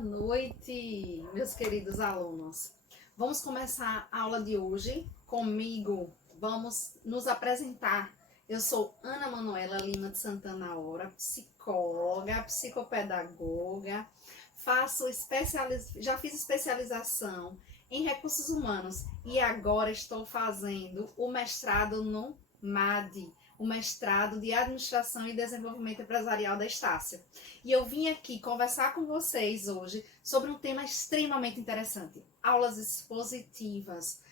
noite, meus queridos alunos. Vamos começar a aula de hoje comigo. Vamos nos apresentar. Eu sou Ana Manuela Lima de Santana Hora, psicóloga, psicopedagoga. Já fiz especialização em recursos humanos e agora estou fazendo o mestrado no MAD, o mestrado de Administração e Desenvolvimento Empresarial da Estácio. E eu vim aqui conversar com vocês hoje sobre um tema extremamente interessante, aulas expositivas.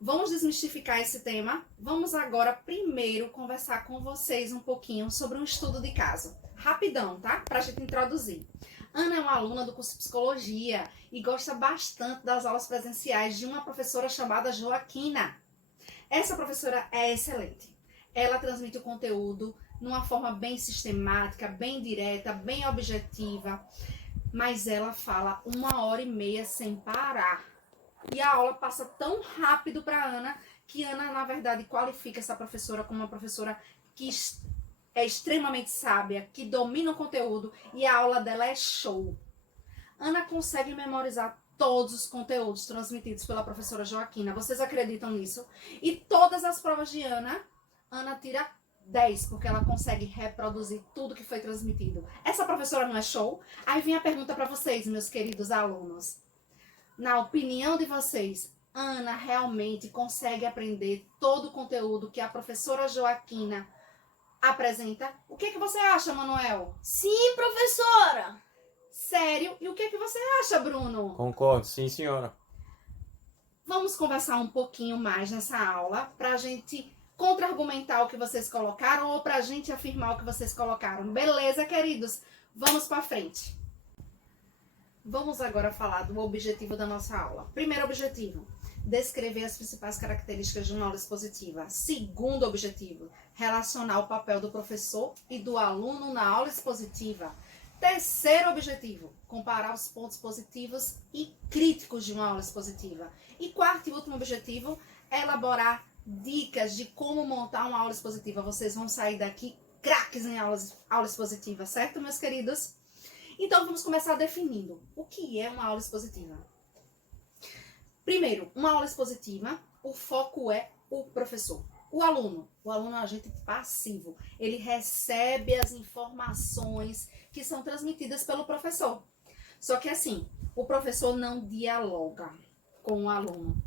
Vamos desmistificar esse tema? Vamos agora primeiro conversar com vocês um pouquinho sobre um estudo de caso. Rapidão, tá? Pra gente introduzir. Ana é uma aluna do curso de Psicologia e gosta bastante das aulas presenciais de uma professora chamada Joaquina. Essa professora é excelente. Ela transmite o conteúdo de uma forma bem sistemática, bem direta, bem objetiva, mas ela fala 1h30 sem parar. E a aula passa tão rápido para Ana que Ana, na verdade, qualifica essa professora como uma professora que é extremamente sábia, que domina o conteúdo e a aula dela é show. Ana consegue memorizar todos os conteúdos transmitidos pela professora Joaquina. Vocês acreditam nisso? E todas as provas de Ana tira 10, porque ela consegue reproduzir tudo que foi transmitido. Essa professora não é show? Aí vem a pergunta para vocês, meus queridos alunos. Na opinião de vocês, Ana realmente consegue aprender todo o conteúdo que a professora Joaquina apresenta? O que você acha, Manuel? Sim, professora! Sério? E o que você acha, Bruno? Concordo, sim, senhora. Vamos conversar um pouquinho mais nessa aula para a gente contra-argumentar o que vocês colocaram ou para a gente afirmar o que vocês colocaram. Beleza, queridos? Vamos para frente. Vamos agora falar do objetivo da nossa aula. Primeiro objetivo, descrever as principais características de uma aula expositiva. Segundo objetivo, relacionar o papel do professor e do aluno na aula expositiva. Terceiro objetivo, comparar os pontos positivos e críticos de uma aula expositiva. E quarto e último objetivo, elaborar dicas de como montar uma aula expositiva. Vocês vão sair daqui craques em aula expositiva, certo, meus queridos? Então, vamos começar definindo o que é uma aula expositiva. Primeiro, uma aula expositiva, o foco é o professor. O aluno é um agente passivo. Ele recebe as informações que são transmitidas pelo professor. Só que assim, o professor não dialoga com o aluno.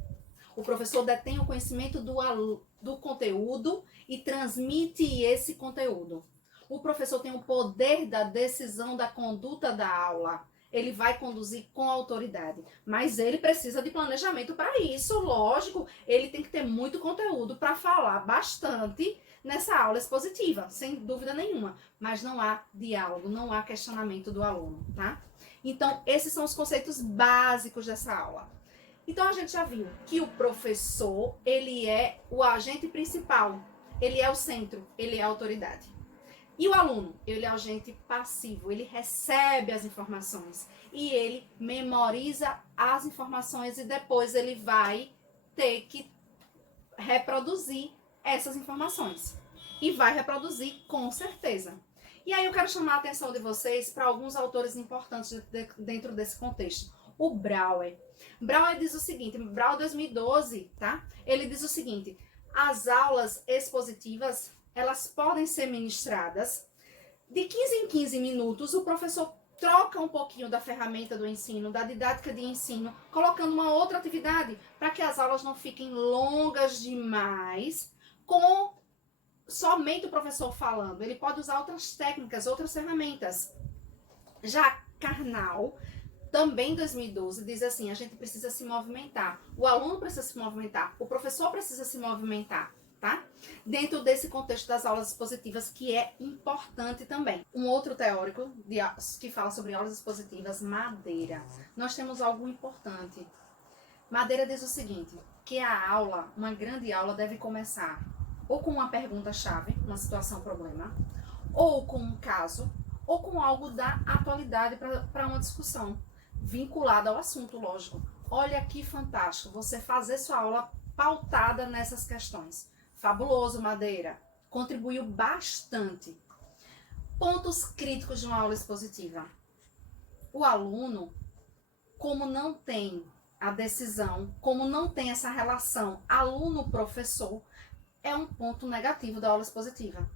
O professor detém o conhecimento do conteúdo e transmite esse conteúdo. O professor tem o poder da decisão da conduta da aula. Ele vai conduzir com autoridade. Mas ele precisa de planejamento para isso, lógico. Ele tem que ter muito conteúdo para falar bastante nessa aula expositiva, sem dúvida nenhuma. Mas não há diálogo, não há questionamento do aluno, tá? Então, esses são os conceitos básicos dessa aula. Então, a gente já viu que o professor, ele é o agente principal. Ele é o centro, ele é a autoridade. E o aluno, ele é o agente passivo, ele recebe as informações e ele memoriza as informações e depois ele vai ter que reproduzir essas informações. E vai reproduzir com certeza. E aí eu quero chamar a atenção de vocês para alguns autores importantes dentro desse contexto. O Brouwer. Brouwer diz o seguinte, Brouwer 2012, tá? Ele diz o seguinte, as aulas expositivas, elas podem ser ministradas de 15 em 15 minutos, o professor troca um pouquinho da ferramenta do ensino, da didática de ensino, colocando uma outra atividade, para que as aulas não fiquem longas demais, com somente o professor falando. Ele pode usar outras técnicas, outras ferramentas. Já Karnal, também em 2012, diz assim, a gente precisa se movimentar, o aluno precisa se movimentar, o professor precisa se movimentar. Tá? Dentro desse contexto das aulas expositivas, que é importante também. Um outro teórico que fala sobre aulas expositivas, Madeira. Nós temos algo importante. Madeira diz o seguinte, que a aula, uma grande aula, deve começar ou com uma pergunta-chave, uma situação-problema, ou com um caso, ou com algo da atualidade para uma discussão, vinculada ao assunto, lógico. Olha que fantástico você fazer sua aula pautada nessas questões. Fabuloso, Madeira. Contribuiu bastante. Pontos críticos de uma aula expositiva. O aluno, como não tem a decisão, como não tem essa relação aluno-professor, é um ponto negativo da aula expositiva.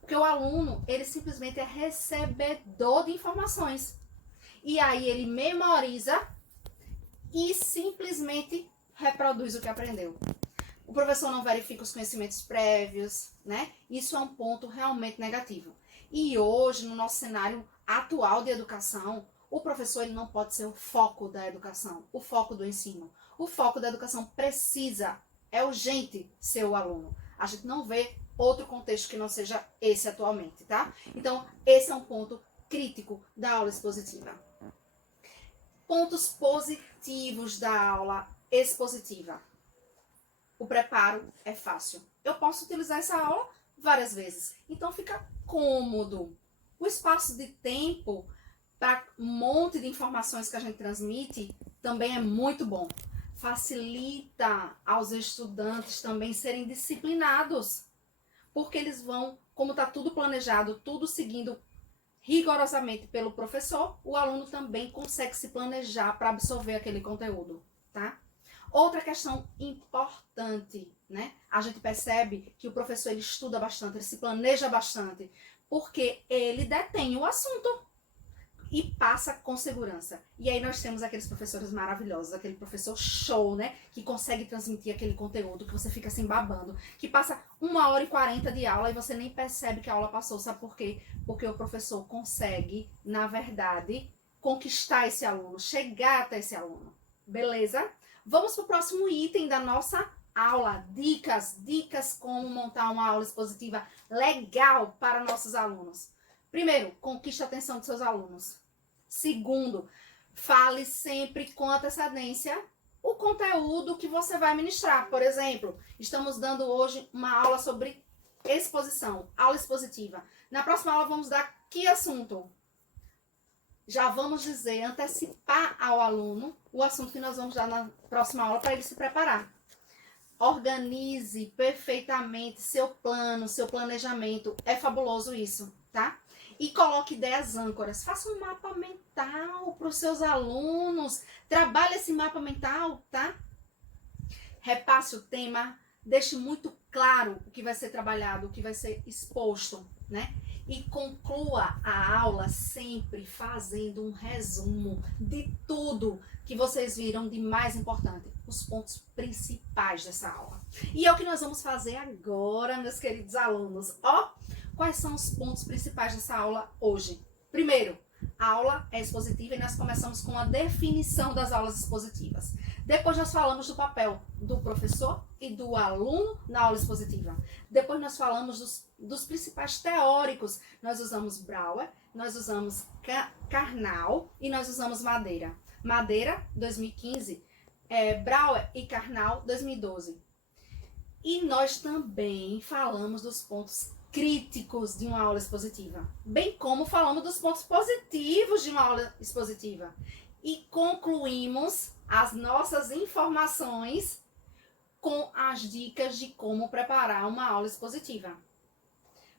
Porque o aluno, ele simplesmente é recebedor de informações. E aí ele memoriza e simplesmente reproduz o que aprendeu. O professor não verifica os conhecimentos prévios, né? Isso é um ponto realmente negativo. E hoje, no nosso cenário atual de educação, o professor ele não pode ser o foco da educação, o foco do ensino. O foco da educação é urgente ser o aluno. A gente não vê outro contexto que não seja esse atualmente, tá? Então, esse é um ponto crítico da aula expositiva. Pontos positivos da aula expositiva. O preparo é fácil. Eu posso utilizar essa aula várias vezes. Então, fica cômodo. O espaço de tempo para um monte de informações que a gente transmite também é muito bom. Facilita aos estudantes também serem disciplinados. Porque eles vão, como está tudo planejado, tudo seguindo rigorosamente pelo professor, o aluno também consegue se planejar para absorver aquele conteúdo, tá? Outra questão importante, né? A gente percebe que o professor ele estuda bastante, ele se planeja bastante, porque ele detém o assunto e passa com segurança. E aí nós temos aqueles professores maravilhosos, aquele professor show, né? Que consegue transmitir aquele conteúdo, que você fica assim babando, que passa 1h40 de aula e você nem percebe que a aula passou. Sabe por quê? Porque o professor consegue, na verdade, conquistar esse aluno, chegar até esse aluno. Beleza? Vamos para o próximo item da nossa aula. Dicas como montar uma aula expositiva legal para nossos alunos. Primeiro, conquiste a atenção dos seus alunos. Segundo, fale sempre com antecedência o conteúdo que você vai ministrar. Por exemplo, estamos dando hoje uma aula sobre exposição, aula expositiva. Na próxima aula vamos dar que assunto? Já vamos dizer, antecipar ao aluno o assunto que nós vamos dar na próxima aula para ele se preparar. Organize perfeitamente seu plano, seu planejamento. É fabuloso isso, tá? E coloque ideias âncoras. Faça um mapa mental para os seus alunos. Trabalhe esse mapa mental, tá? Repasse o tema. Deixe muito claro o que vai ser trabalhado, o que vai ser exposto, né? E conclua a aula sempre fazendo um resumo de tudo que vocês viram de mais importante. Os pontos principais dessa aula. E é o que nós vamos fazer agora, meus queridos alunos. Ó, quais são os pontos principais dessa aula hoje? Primeiro, a aula é expositiva e nós começamos com a definição das aulas expositivas. Depois nós falamos do papel do professor e do aluno na aula expositiva. Depois nós falamos dos principais teóricos. Nós usamos Brouwer, nós usamos Karnal e nós usamos Madeira. Madeira, 2015, Brouwer e Karnal, 2012. E nós também falamos dos pontos críticos de uma aula expositiva, bem como falamos dos pontos positivos de uma aula expositiva. E concluímos as nossas informações com as dicas de como preparar uma aula expositiva.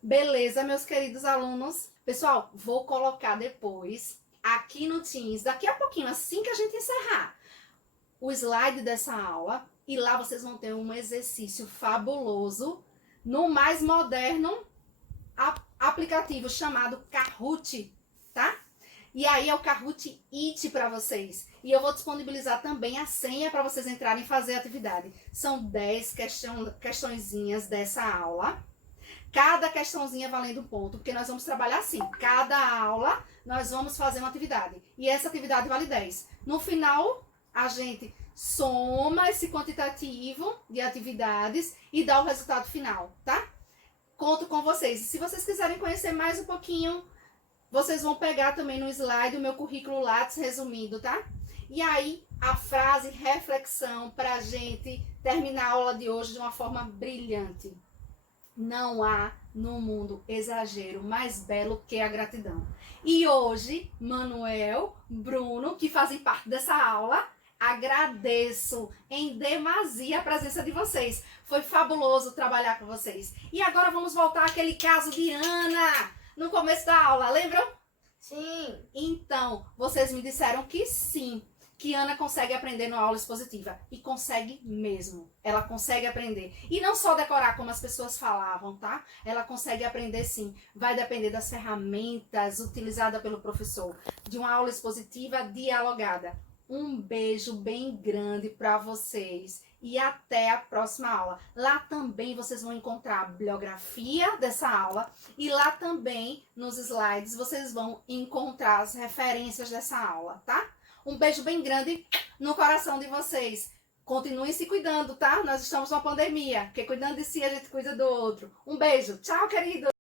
Beleza, meus queridos alunos? Pessoal, vou colocar depois aqui no Teams, daqui a pouquinho, assim que a gente encerrar, o slide dessa aula, e lá vocês vão ter um exercício fabuloso no mais moderno aplicativo chamado Kahoot, tá? E aí é o Kahoot It para vocês. E eu vou disponibilizar também a senha para vocês entrarem e fazer a atividade. São 10 questõezinhas dessa aula. Cada questãozinha valendo um ponto, porque nós vamos trabalhar assim. Cada aula nós vamos fazer uma atividade. E essa atividade vale 10. No final, a gente soma esse quantitativo de atividades e dá o resultado final, tá? Conto com vocês. E se vocês quiserem conhecer mais um pouquinho, vocês vão pegar também no slide o meu currículo Lattes resumido, tá? E aí, a frase reflexão para a gente terminar a aula de hoje de uma forma brilhante. Não há no mundo exagero mais belo que a gratidão. E hoje, Manuel, Bruno, que fazem parte dessa aula, agradeço em demasia a presença de vocês. Foi fabuloso trabalhar com vocês. E agora vamos voltar àquele caso de Ana, no começo da aula, lembram? Sim. Então, vocês me disseram que sim, que Ana consegue aprender numa aula expositiva. E consegue mesmo. Ela consegue aprender. E não só decorar como as pessoas falavam, tá? Ela consegue aprender sim. Vai depender das ferramentas utilizadas pelo professor. De uma aula expositiva dialogada. Um beijo bem grande para vocês. E até a próxima aula. Lá também vocês vão encontrar a bibliografia dessa aula. E lá também, nos slides, vocês vão encontrar as referências dessa aula, tá? Um beijo bem grande no coração de vocês. Continuem se cuidando, tá? Nós estamos numa pandemia, porque cuidando de si a gente cuida do outro. Um beijo. Tchau, querido.